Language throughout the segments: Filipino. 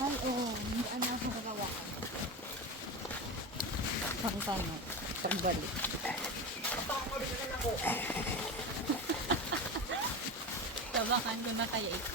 Ay, oo. Hindi na ako nakawakan. Pangkano. Pagbalik. Tabakan ko na kaya ito.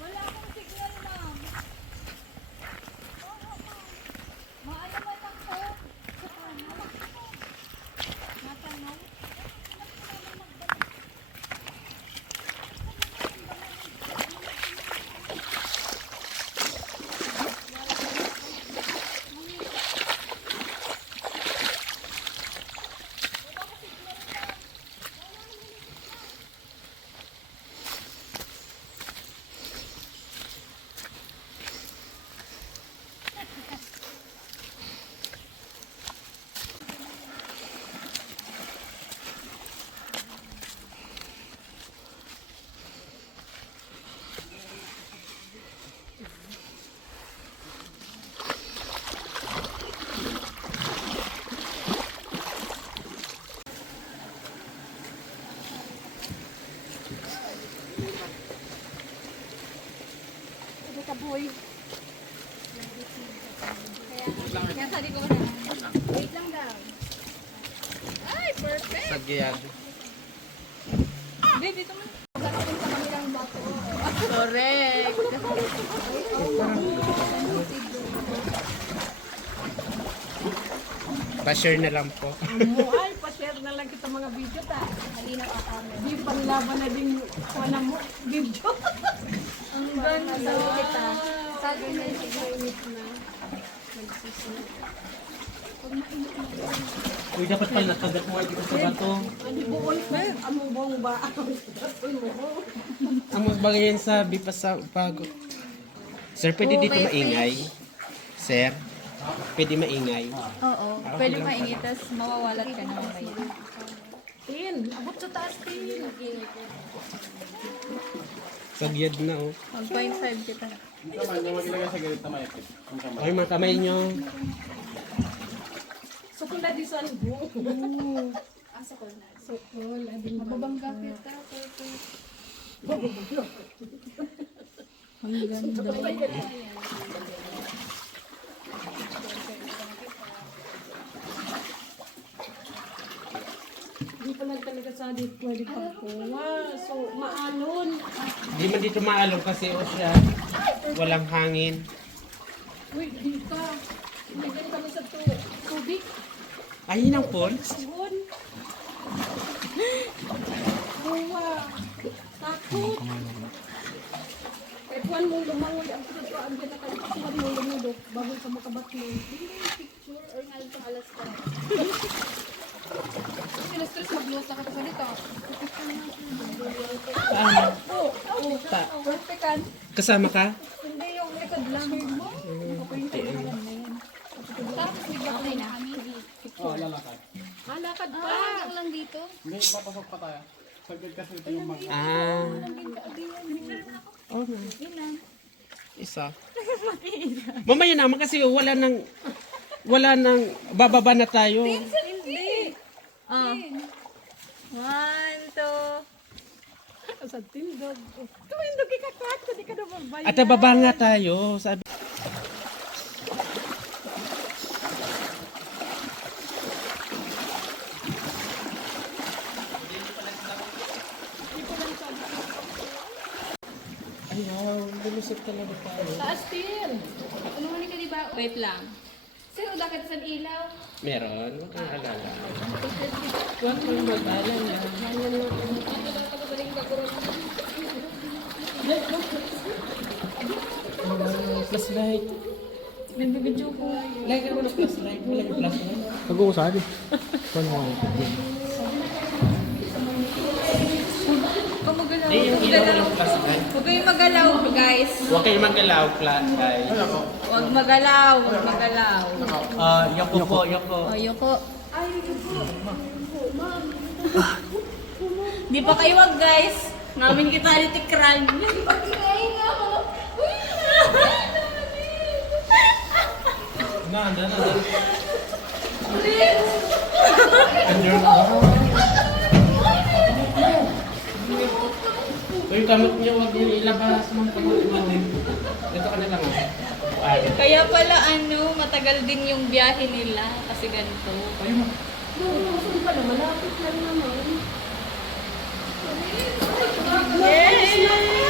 Wala akong signal, ma'am. Maano man lang po. Natanong. Boy. Kaya sabi ko na, wait lang daw. Ay, perfect! Sagiyag. Baby, ito man. Pagkakapunta kami ng bato. Correct. Pa-share na lang po. Ay, pa-share na lang kita mga video ta. Halinaw ang camera. Di panlaban na din wala mo video. Ang ganda. Kita. Sabi na Mainit na. Uy, dapat pala nakagat mo dito sa bato. Ano buol na? Among bong ba? Gasol mo. Ang magbagay yan sa bipas sa pago. Sir, pwede dito maingay? Sir, pwede maingay? Oo. Pwede mainit, tapos mawawalat ka na mamaya. Tin, abot sa taas tin. Sagiyad na oh. Mag 0.5 kita. Ay, mga kamay nyo. Sukol na di sa ano. Asakol na. Sukol. Mababangga kita. Ang ganda. Di pa lang talaga sa di pwede pagkuha. So, maalon. Di man dito maalong kasi o siya. Walang hangin. Uy, di ka. Nagyan kami sa tubig. Ay, ang falls. Yun. Kuha. Takot. Kahit one mong lumangoy, ang pinagpaan din na kahit one mong lumulok, bago ka makabatloy. Picture or nga itong alas ka. Sila-stress mag-loss na ka sa dito. Perfect kan? Kasama ka? Hindi yung likod lang. Tapos bigla ko na kami. Oo, lalakad. Lakad pa. Hanggang lang dito. Hindi, papasok pa tayo. Sagad kasi ito yung mga... Ah. Oo nga. Isa. Mamaya naman kasi wala nang bababa na tayo. Hindi. Ah. 1, 2. Sa tindog. Tumindog ikakwat ko, di ka na mabayan. At bababa nga tayo. Sabi. Ay, wow. Lulusot talaga tayo. Taas tin. Ano nga ka diba? Wait lang. Sino dagat sa ilaw? Meron. Huwag kang alala. Huwag kang mag-alala. Ito daw taga-baling ka Flashlight. Nagbibidyo ko. Lagyan mo ng flashlight. Wala yung flashlight. Pag-uusali. Paano ako? Huwag magalaw. Hindi yung ilaw ng flashlight. Huwag kayong magalaw, guys. Huwag kayong magalaw, flashlight. Huwag magalaw. Huwag magalaw. Yoko po, yoko. O, Yoko. Di pa kayo wag, guys. Namin kita nitikran. Na. Yung kamot niyo, huwag niyo ilabas mga kamot niyo. Ito ka na lang. Kaya pala matagal din yung biyahe nila kasi ganito. Saan pala? Malapit lang naman. Yay!